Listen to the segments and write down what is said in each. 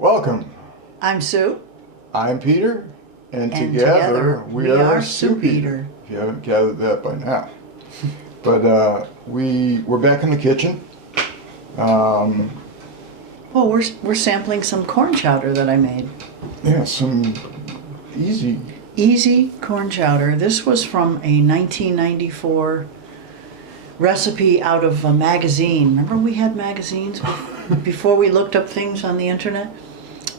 Welcome. I'm Sue. I'm Peter, and together we are Soupeater. If you haven't gathered that by now. But we're back in the kitchen. Well, we're sampling some corn chowder that I made. Yeah, some Easy corn chowder. This was from a 1994 recipe out of a magazine. Remember we had magazines before we looked up things on the internet?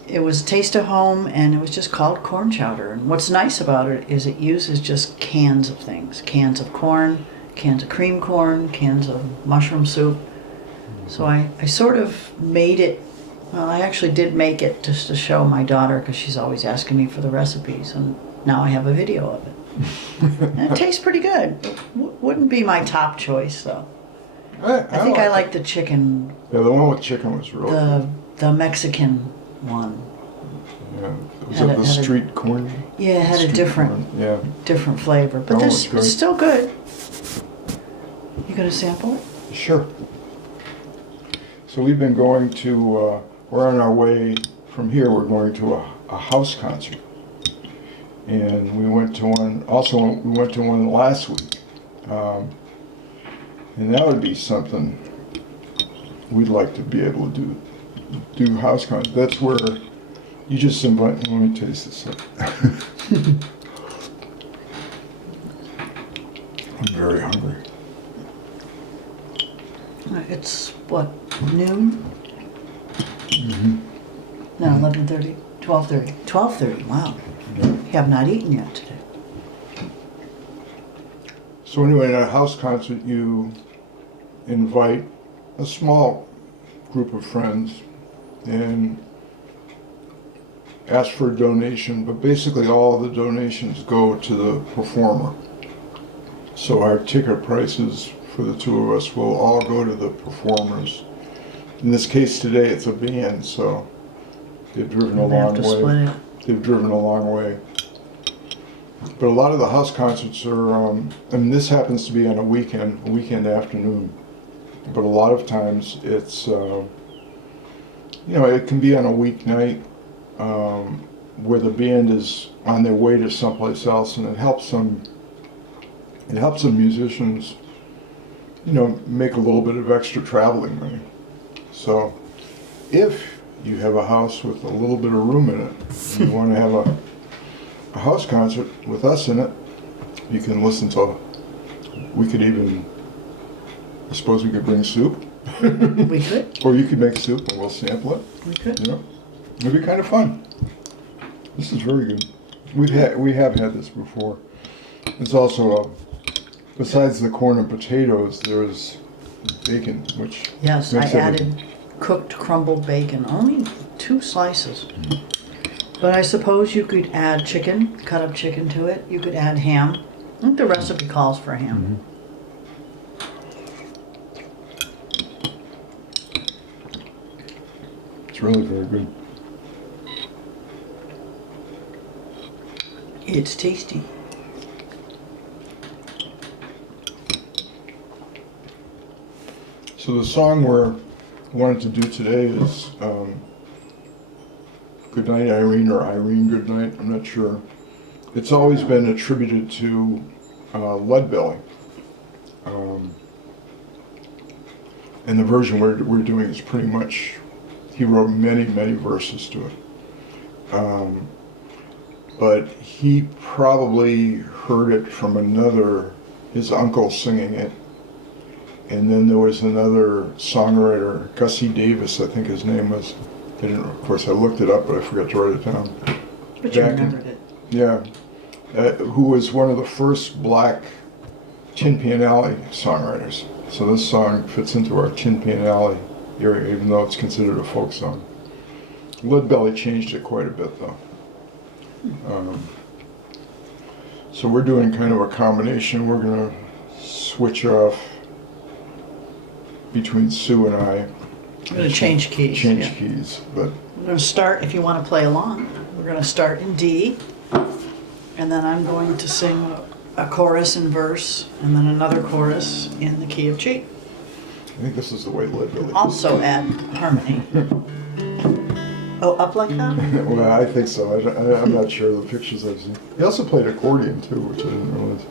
It was Taste of Home, and it was just called corn chowder. And what's nice about it is it uses just cans of things. Cans of corn, cans of cream corn, cans of mushroom soup. So I sort of made it, well, I actually did make it just to show my daughter because she's always asking me for the recipes, and now I have a video of it. And it tastes pretty good. Wouldn't be my top choice, though. I think I like the chicken. Yeah, the one with chicken was really good. The Mexican one. Yeah, was it the street corn? Yeah, it had a different flavor. But this is still good. You gonna sample it? Sure. So we've been going to, we're on our way from here, we're going to a house concert. And we went to one last week. And that would be something we'd like to be able to do house concert. That's where you just invite, let me taste this. I'm very hungry. It's what, noon? Mm-hmm. No, 11:30, 12:30. 12:30, wow. Yeah. You have not eaten yet today. So anyway, at a house concert, you invite a small group of friends and ask for a donation, but basically all of the donations go to the performer. So our ticket prices for the two of us will all go to the performers. In this case today, it's a band, so they've driven a long way. They've driven a long way. But a lot of the house concerts are, and this happens to be on a weekend afternoon. But a lot of times it's, it can be on a weeknight where the band is on their way to someplace else, and it helps some musicians, make a little bit of extra traveling money. So if you have a house with a little bit of room in it, and you want to have a house concert with us in it, you can listen to, I suppose we could bring soup. We could. Or you could make soup and we'll sample it. We could. It'd be kind of fun. This is very good. We have had this before. It's also, besides the corn and potatoes, there's bacon, which yes, I added cooked crumbled bacon, only 2 slices. Mm-hmm. But I suppose you could add chicken, cut up chicken to it. You could add ham. I think the recipe calls for ham. Mm-hmm. It's really very good. It's tasty. So the song we're wanted to do today is Goodnight, Irene, or Irene Goodnight, I'm not sure. It's always been attributed to Leadbelly. And the version we're doing is pretty much, he wrote many verses to it. But he probably heard it from his uncle singing it. And then there was another songwriter, Gussie Davis, I think his name was. Of course, I looked it up, but I forgot to write it down. But you remembered it. Yeah. Who was one of the first black Tin Pan Alley songwriters. So this song fits into our Tin Pan Alley area, even though it's considered a folk song. Leadbelly changed it quite a bit, though. So we're doing kind of a combination. We're going to switch off between Sue and I. We're going to change keys. Keys, but we're going to start, if you want to play along, we're going to start in D, and then I'm going to sing a chorus and verse, and then another chorus in the key of G. I think this is the way Leadbelly. Also add harmony. Oh, up like that? Well, I think so. I'm not sure of the pictures I've seen. He also played accordion too, which I didn't realize.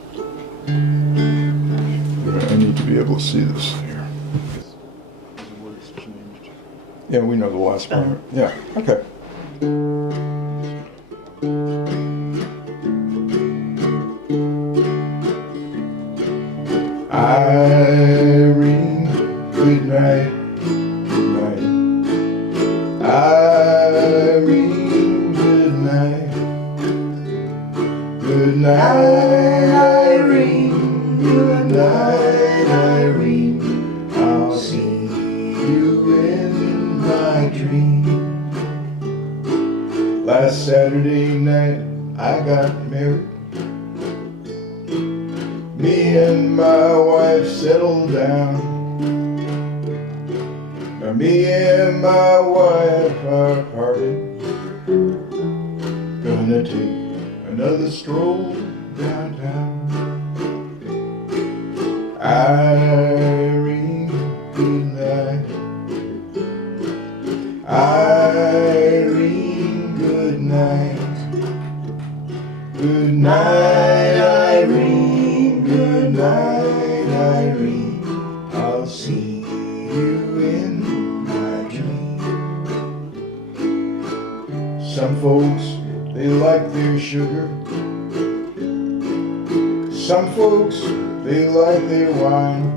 I need to be able to see this here. The words changed. Yeah, we know the last part. Yeah, okay. Irene, good night. Irene, good night. Good night, Irene. Good night, Irene. I'll see you in my dream. Last Saturday night I got married. Me and my wife settled down. Now me and my wife are parted. Gonna take another stroll downtown. Irene, good night. Irene, good night. Good night, Irene. Good night, Irene. I'll see you in my dream. Some folks, they like their sugar. Some folks, they like their wine.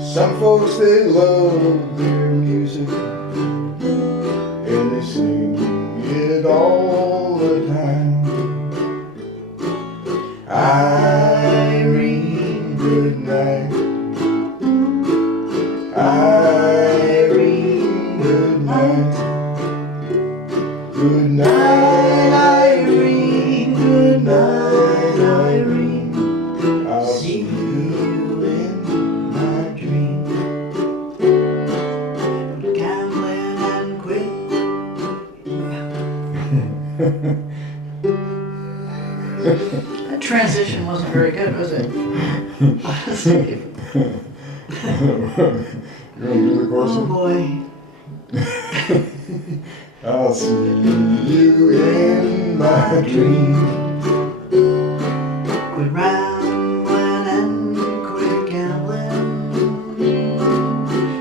Some folks, they love their music, and they sing it all the time. Irene, good night. Irene, good night. Good night, Irene. Good night, Irene. I'll see you in my dream. Gambling and quit. That transition wasn't very good, was it? You want to do the chorus? Oh boy. I'll see you in my dream. Quit rambling and quit gambling.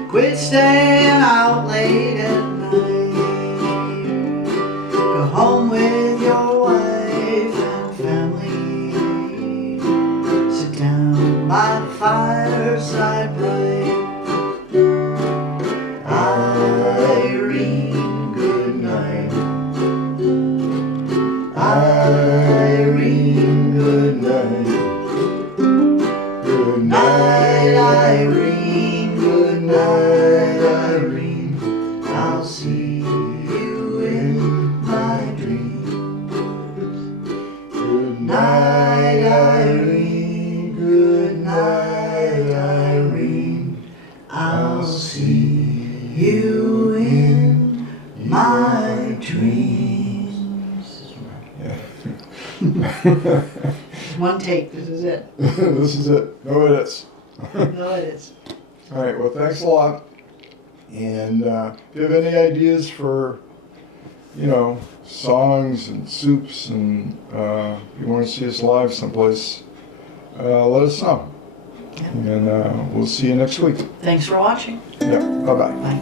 Quit staying out late at night. Go home with your wife and family. Sit down by the fireside bright. Irene, good night. Irene, good night. Good night, Irene. Good night, Irene. I'll see you in my dreams. Good night, Irene. Good night, Irene. I'll see you in my dreams. Yeah. One take, this is it. This is it. No edits. No, it is. All right. Well, thanks a lot. And if you have any ideas for, songs and soups, and if you want to see us live someplace, let us know. Yeah. And we'll see you next week. Thanks for watching. Yeah. Bye-bye. Bye.